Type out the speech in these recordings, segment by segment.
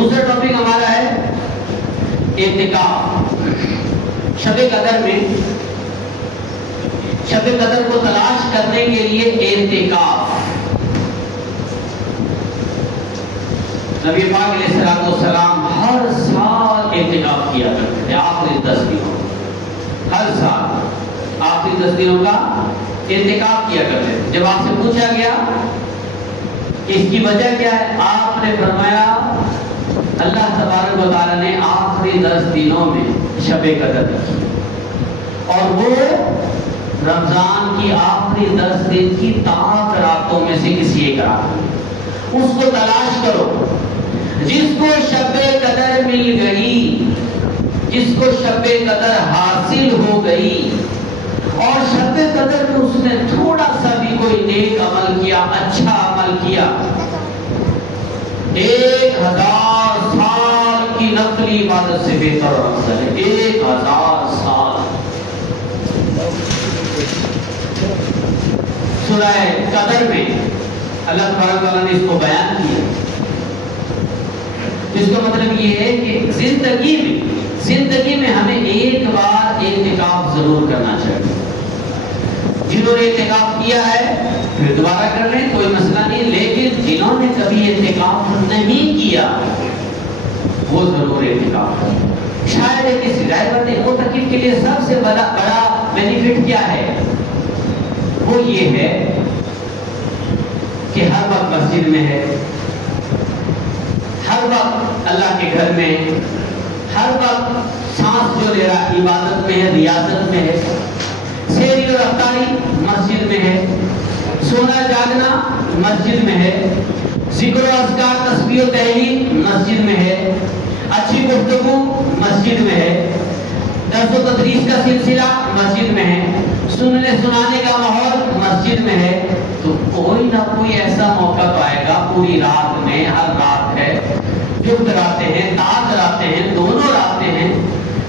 دوسرا ٹاپک ہمارا ہے اعتکاف۔ شب قدر میں شب قدر کو تلاش کرنے کے لیے اعتکاف۔ نبی پاک علیہ السلام ہر سال اعتکاف کیا کرتے تھے، آخری 10 دنوں، ہر سال آخری 10 دنوں کا اعتکاف کیا کرتے تھے۔ جب آپ سے پوچھا گیا کہ اس کی وجہ کیا ہے، آپ نے فرمایا اللہ تبارک و تعالیٰ نے آخری 10 دنوں میں شب قدر رکھی، اور وہ رمضان کی آخری 10 دن کی تمام راتوں میں سے کسی ایک رات میں۔ اس کو تلاش کرو، جس کو شب قدر مل گئی، جس کو شب قدر حاصل ہو گئی، اور شب قدر میں اس نے تھوڑا سا بھی کوئی نیک عمل کیا، اچھا عمل کیا، 1000 سال کی نفلی عبادت سے بہتر اور افضل ہے۔ 1000 سال۔ سورہ قدر میں اللہ تبارک تعالیٰ نے اس کو بیان کیا۔ اس کا مطلب یہ ہے کہ زندگی میں ہمیں ایک بار اعتکاف ضرور کرنا چاہیے۔ جنہوں نے اعتکاف کیا ہے پھر دوبارہ کر لیں، کوئی مسئلہ نہیں، لیکن جنہوں نے کبھی اعتکاف نہیں کیا وہ ضرور اعتکاف کریں۔ شاید کسی ظاہر بات ہے، معتکف کے لیے سب سے بڑا بینیفٹ کیا ہے، وہ یہ ہے کہ ہر وقت مسجد میں ہے، ہر وقت اللہ کے گھر میں، ہر وقت سانس جو لے رہا عبادت میں ہے، ریاضت میں ہے، سیری اور افطاری مسجد میں ہے، سونا جاگنا مسجد میں ہے، ذکر و اذکار تسبیح و تحلیل مسجد میں ہے، اچھی گفتگو مسجد میں ہے، درس و تدریس کا سلسلہ مسجد میں ہے، سننے سنانے کا ماحول مسجد میں ہے۔ تو کوئی نہ کوئی ایسا موقع تو آئے گا، پوری رات میں، ہر رات ہے، جفت راتیں ہیں، تاج راتیں ہیں، دونوں راتیں ہیں،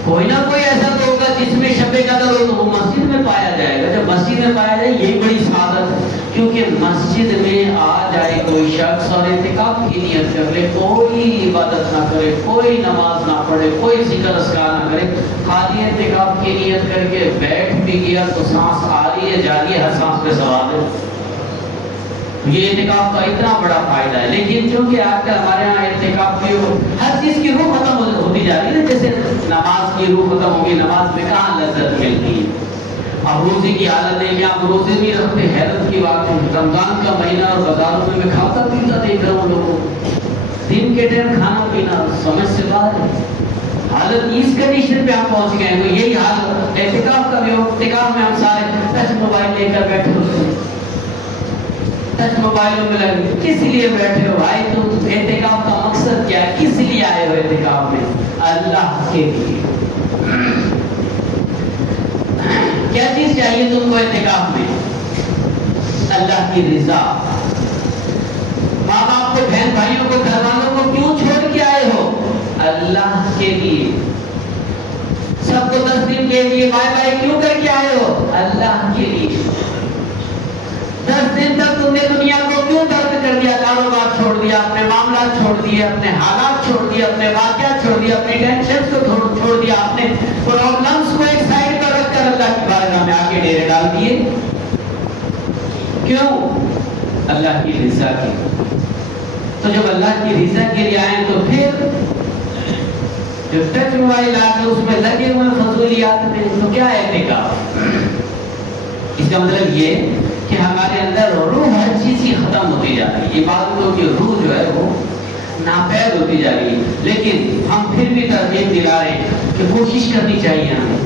کوئی نہ کوئی ایسا تو ہوگا جس میں شب قدر ہو، تو وہ مسجد میں پایا جائے گا۔ جب مسجد میں پایا جائے یہی بڑی سعادت ہے، کیونکہ مسجد میں آ جائے کوئی شخص اور اعتکاف کی نیت کر لے، کوئی عبادت نہ کرے، کوئی نماز نہ پڑھے، کوئی ذکر اذکار نہ کرے، خالی اعتکاف کی نیت کر کے بیٹھ بھی گیا تو سانس آ رہی ہے، جا رہی ہے، ہر سانس پہ سوال ہے۔ یہ اعتکاف کا اتنا بڑا فائدہ ہے، لیکن چونکہ آج کل ہمارے یہاں اعتکاف کی ہر چیز کی روح ختم ہوتی جا رہی ہے، جیسے نماز کی روح ختم ہوگی، نماز میں کہاں لذت ملتی ہے۔ اب روزے کی حالت ہے کہ آپ روزے بھی رکھتے، حیرت کی بات ہے، رمضان کا مہینہ اور بازاروں میں کھاتا پیتا دیکھ رہا ہوں لوگوں، دن کے ٹائم کھانا پینا سمجھ سے باہر ہے۔ حالت اس کنڈیشن پہ آپ پہنچ گئے ہیں، تو یہی حال اعتکاف کا بھی ہو۔ اعتکاف میں ہم سارے ٹچ موبائل لے کر بیٹھے ہوتے ہیں، ٹچ موبائلوں میں لگے، کس لیے بیٹھے ہو بھائی؟ تم اعتکاف کا مقصد کیا ہے؟ کس لیے آئے ہو اعتکاف میں؟ اللہ کے لیے۔ کیا چیز چاہیے تم کو اعتکاف میں؟ اللہ کی رضا۔ ماں باپ کو، بہن بھائیوں کو، گھر والوں کو کیوں چھوڑ کے آئے ہو؟ اللہ کے لیے۔ سب کو 10 دن کے لیے بائے بائے کیوں کر کے آئے ہو؟ اللہ کے لیے۔ 10 دن تک تم نے دنیا کو کیوں ترک کر دیا؟ کاروبار چھوڑ دیا، اپنے معاملات چھوڑ دیے، اپنے حالات چھوڑ دیے، اپنے واقعات چھوڑ دیے، اپنی ٹینشنز کو چھوڑ دیا، اپنے پرابلمز کو ایک سائڈ پر رکھ کر اللہ کی بارگاہ میں آ کے ڈیرے ڈال دیے۔ کیوں؟ اللہ کی رضا کے۔ تو جب اللہ کی رضا کے لیے آئیں تو پھر جو ٹچ موبائل آتے اس میں لگے ہوئے فضولیات میں تو کیا ہے اعتکاف؟ اس کا مطلب یہ کہ ہمارے اندر روح ہر چیز کی ختم ہوتی جا رہی ہے، عبادتوں کی روح جو ہے وہ ناپید ہوتی جا رہی ہے، لیکن ہم پھر بھی ترغیب دلا رہے ہیں کہ کوشش کرنی چاہیے ہمیں